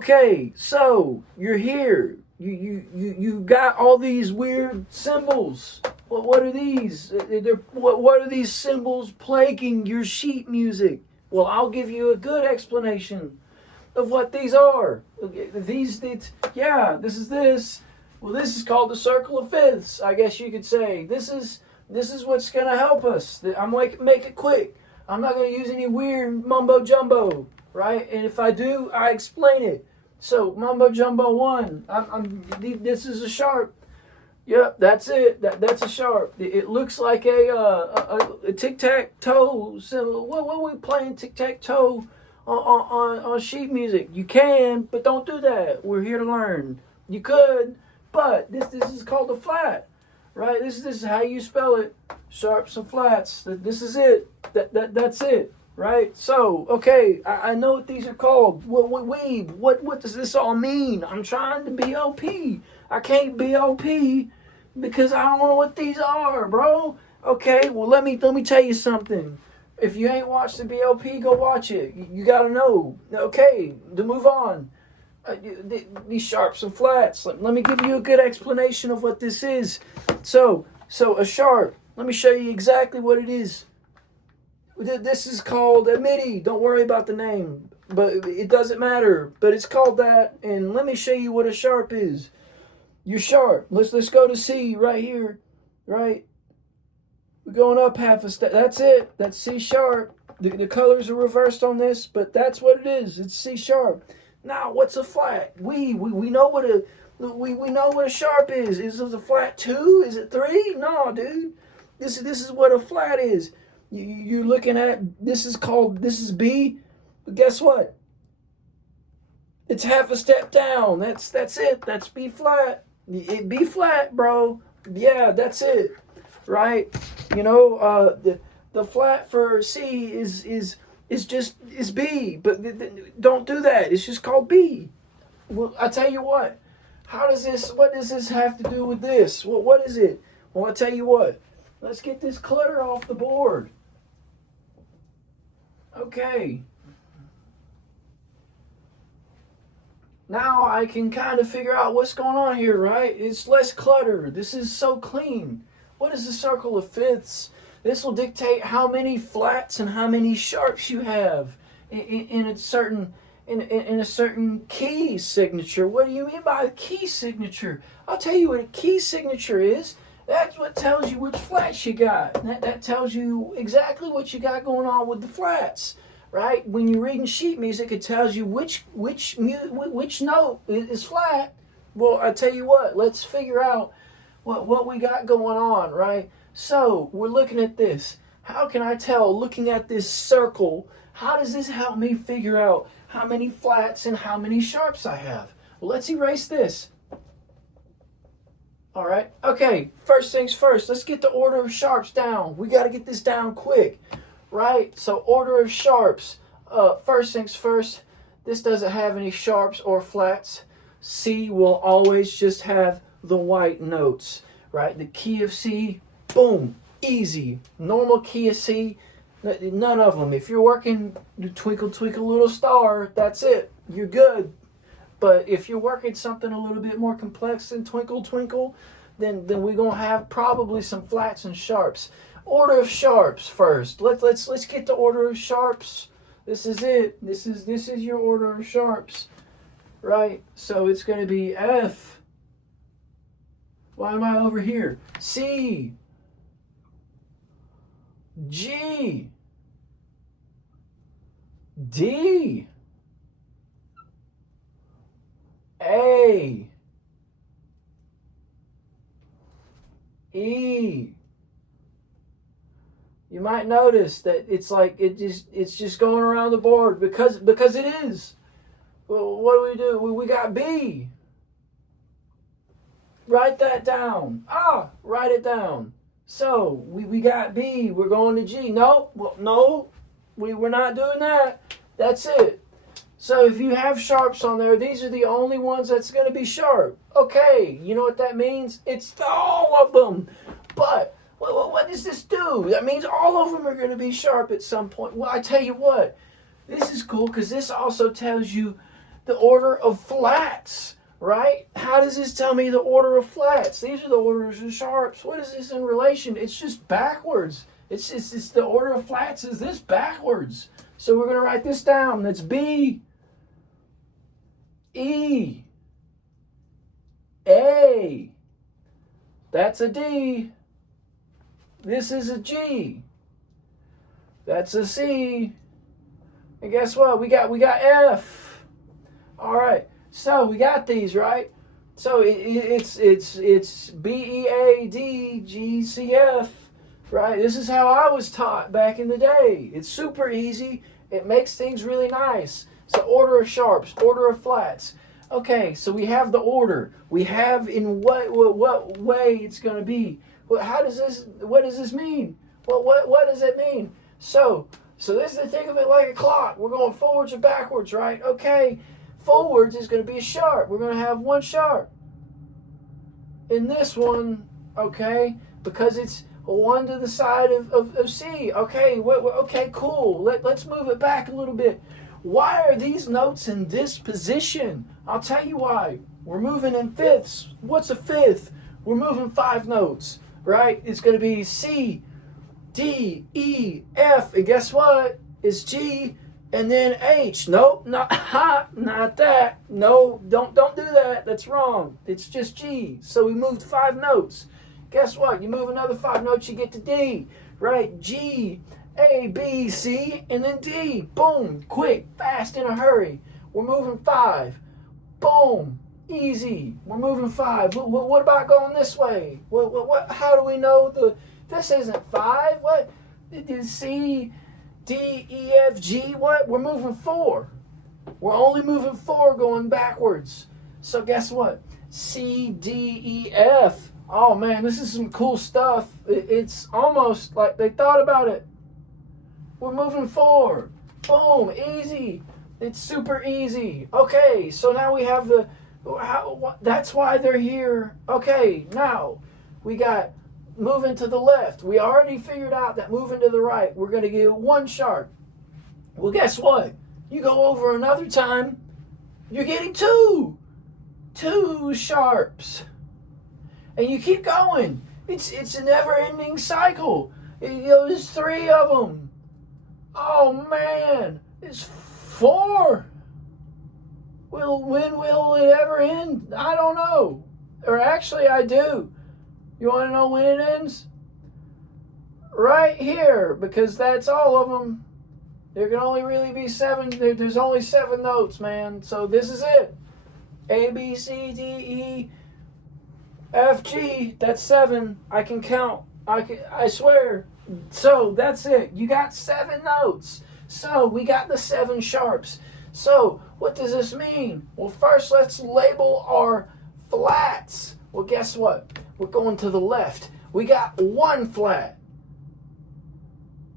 Okay, so you're here. You got all these weird symbols. What are these? What are these symbols plaguing your sheet music? Well, I'll give you a good explanation of what these are. Yeah, this is this. Well, this is called the circle of fifths, I guess you could say. This is what's gonna help us. I'm like, make it quick. I'm not gonna use any weird mumbo jumbo, right? And if I do, I explain it. So mumbo jumbo one. This is a sharp. Yep, that's it. That's a sharp. It looks like a tic tac toe. So what are we playing tic tac toe on sheet music? You can, but don't do that. We're here to learn. You could, but this is called a flat, right? This is how you spell it. Sharps and flats. This is it. That's it. Right? So, okay, I know what these are called. What does this all mean? I'm trying to BOP. I can't BOP because I don't know what these are, bro. Okay, well let me tell you something. If you ain't watched the BOP, go watch it. You gotta know. Okay, to move on. These sharps and flats. Let me give you a good explanation of what this is. So a sharp. Let me show you exactly what it is. This is called a MIDI. Don't worry about the name, but it doesn't matter. But it's called that. And let me show you what a sharp is. Your sharp. Let's go to C right here. Right. We're going up half a step. That's it. That's C sharp. The colors are reversed on this, but that's what it is. It's C sharp. Now, what's a flat? We know what a sharp is. Is it a flat 2? Is it 3? No, dude. This is what a flat is. You're looking at, this is B, but guess what? It's half a step down. That's it. That's B flat. B flat, bro. Yeah, that's it. Right? You know, the flat for C is B, but don't do that. It's just called B. Well, I tell you what. What does this have to do with this? Well, what is it? Well, I tell you what. Let's get this clutter off the board. Okay. Now I can kind of figure out what's going on here, right? It's less clutter. This is so clean. What is the circle of fifths? This will dictate how many flats and how many sharps you have in a certain key signature. What do you mean by a key signature? I'll tell you what a key signature is. That's what tells you which flats you got. That tells you exactly what you got going on with the flats, right? When you're reading sheet music, it tells you which note is flat. Well, I tell you what. Let's figure out what we got going on, right? So we're looking at this. How can I tell? Looking at this circle, how does this help me figure out how many flats and how many sharps I have? Well, let's erase this. All right. Okay. First things first. Let's get the order of sharps down. We got to get this down quick, right? So order of sharps. First things first. This doesn't have any sharps or flats. C will always just have the white notes, right? The key of C, boom, easy. Normal key of C, none of them. If you're working the Twinkle Twinkle Little Star, that's it. You're good. But if you're working something a little bit more complex than Twinkle Twinkle, then we're gonna have probably some flats and sharps. Order of sharps first. Let's get the order of sharps. This is it. This is your order of sharps, right? So it's gonna be F. Why am I over here? C. G. D. A, E. You might notice that it's just going around the board because it is. Well, what do? We got B. Write that down. Write it down. So we got B. We're going to G. No, we're not doing that. That's it. So if you have sharps on there, these are the only ones that's going to be sharp. Okay, you know what that means? It's all of them. But what does this do? That means all of them are going to be sharp at some point. Well, I tell you what, this is cool because this also tells you the order of flats, right? How does this tell me the order of flats? These are the orders of sharps. What is this in relation? It's just backwards. It's the order of flats is this backwards. So we're going to write this down. That's B, E, A. That's a D. This is a G. That's a C. And guess what? We got F. All right. So we got these, right? So it's B, E, A, D, G, C, F. Right? This is how I was taught back in the day. It's super easy. It makes things really nice. So order of sharps, order of flats. Okay, so we have the order. We have in what way it's going to be. What does this mean? What does it mean? So this is, think of it like a clock. We're going forwards or backwards, right? Okay, forwards is going to be a sharp. We're going to have one sharp. In this one, okay, because it's one to the side of C. Okay, okay, cool. Let's move it back a little bit. Why are these notes in this position? I'll tell you why. We're moving in fifths. What's a fifth? We're moving 5 notes, right? It's going to be C, D, E, F, and guess what? It's G, and then H. Nope, not that. No, don't do that. That's wrong. It's just G. So we moved 5 notes. Guess what? You move another 5 notes, you get to D, right? G, A, B, C, and then D. Boom, quick, fast, in a hurry. We're moving 5. Boom, easy. We're moving 5. What about going this way? What? How do we know this isn't 5? What? C, D, E, F, G. What? We're moving 4. We're only moving 4 going backwards. So guess what? C, D, E, F. Oh man, this is some cool stuff. It's almost like they thought about it. We're moving forward. Boom, easy. It's super easy. Okay, so now we have that's why they're here. Okay, now we got moving to the left. We already figured out that moving to the right, we're going to get 1 sharp. Well, guess what? You go over another time, you're getting 2 sharps. And you keep going. It's a never-ending cycle. There's 3 of them. Oh man, it's 4. When will it ever end? I don't know. Or actually, I do. You want to know when it ends? Right here, because that's all of them. There can only really be 7. There's only 7 notes, man. So this is it. A, B, C, D, E, F, G. That's 7. I can count. I swear. So that's it. You got 7 notes. So we got the 7 sharps. So what does this mean? Well, first let's label our flats. Well, guess what? We're going to the left. We got 1 flat.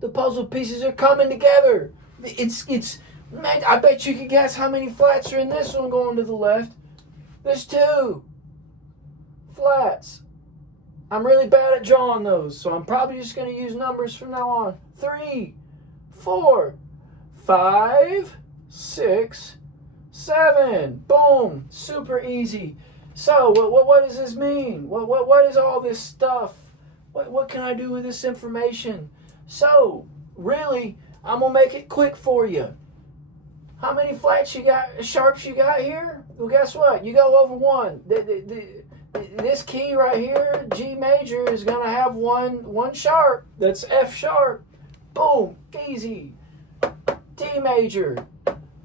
The puzzle pieces are coming together. Man, I bet you could guess how many flats are in this one going to the left. There's 2 flats. I'm really bad at drawing those, so I'm probably just going to use numbers from now on. 3, 4, 5, 6, 7. Boom. Super easy. So, what does this mean? What is all this stuff? What can I do with this information? So, really, I'm going to make it quick for you. How many flats you got, sharps you got here? Well, guess what? You go over 1. This key right here, G major, is going to have one sharp. That's F sharp. Boom. Easy. D major.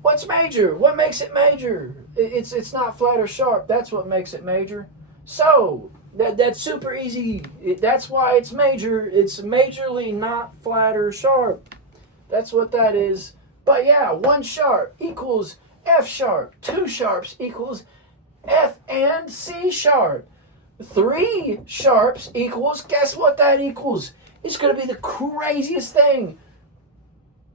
What's major? What makes it major? It's not flat or sharp. That's what makes it major. So, that's super easy. That's why it's major. It's majorly not flat or sharp. That's what that is. But yeah, 1 sharp equals F sharp. 2 sharps equals F and C sharp. 3 sharps equals, guess what that equals? It's going to be the craziest thing.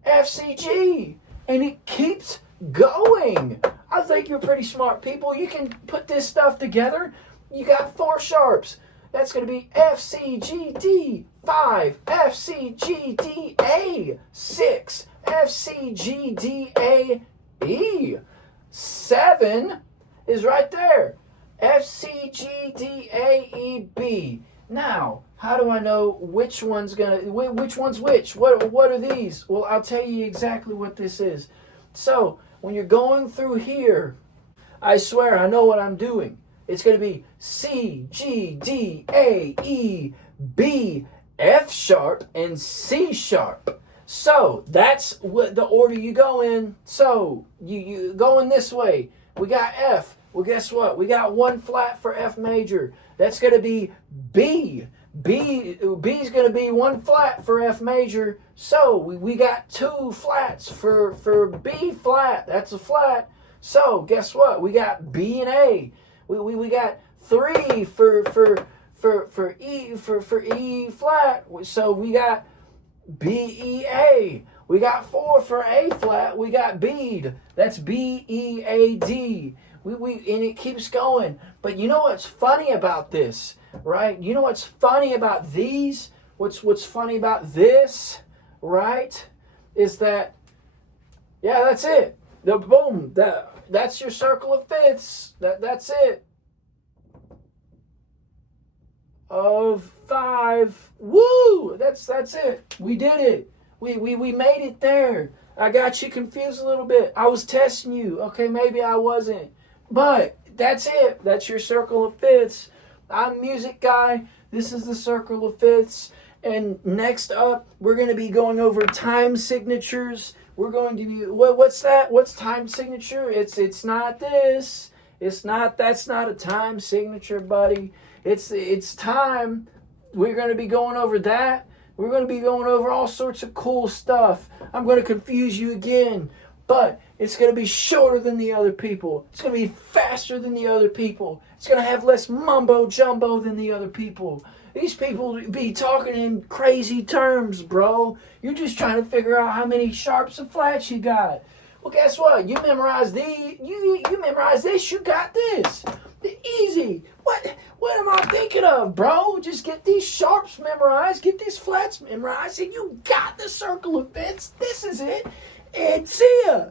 F, C, G. And it keeps going. I think you're pretty smart people. You can put this stuff together. You got 4 sharps. That's going to be F, C, G, D, 5. F, C, G, D, A, 6. F, C, G, D, A, E. 7 is right there. F, C, G, D, A, E, B. Now, how do I know which one's which? What are these? Well, I'll tell you exactly what this is. So, when you're going through here, I swear I know what I'm doing. It's going to be C, G, D, A, E, B, F sharp, and C sharp. So, that's what the order you go in. So, you going this way. We got F. Well, guess what? We got one flat for F major. That's going to be B. B's going to be one flat for F major. So we got 2 flats for B flat. That's a flat. So guess what? We got B and A. We got 3 for E flat. So we got B E A. We got 4 for A flat. We got B'd. That's B E A D. We and it keeps going. But you know what's funny about this, right? You know what's funny about these? What's funny about this, right? Is that, yeah, that's it. The boom. That's your circle of fifths. That's it. Of 5. Woo! That's it. We did it. We made it there. I got you confused a little bit. I was testing you. Okay, maybe I wasn't. But that's it. That's your circle of fifths. I'm music guy. This is the circle of fifths. And next up, we're going to be going over time signatures. We're going to be, what's that? What's time signature? It's not this. That's not a time signature, buddy. It's time. We're going to be going over that. We're going to be going over all sorts of cool stuff. I'm going to confuse you again. But it's going to be shorter than the other people. It's going to be faster than the other people. It's going to have less mumbo jumbo than the other people. These people be talking in crazy terms, bro. You're just trying to figure out how many sharps and flats you got. Well, guess what? You memorize you memorize this, you got this. Easy. What am I thinking of, bro? Just get these sharps memorized, get these flats memorized, and you got the circle of fifths. This is it. And see ya.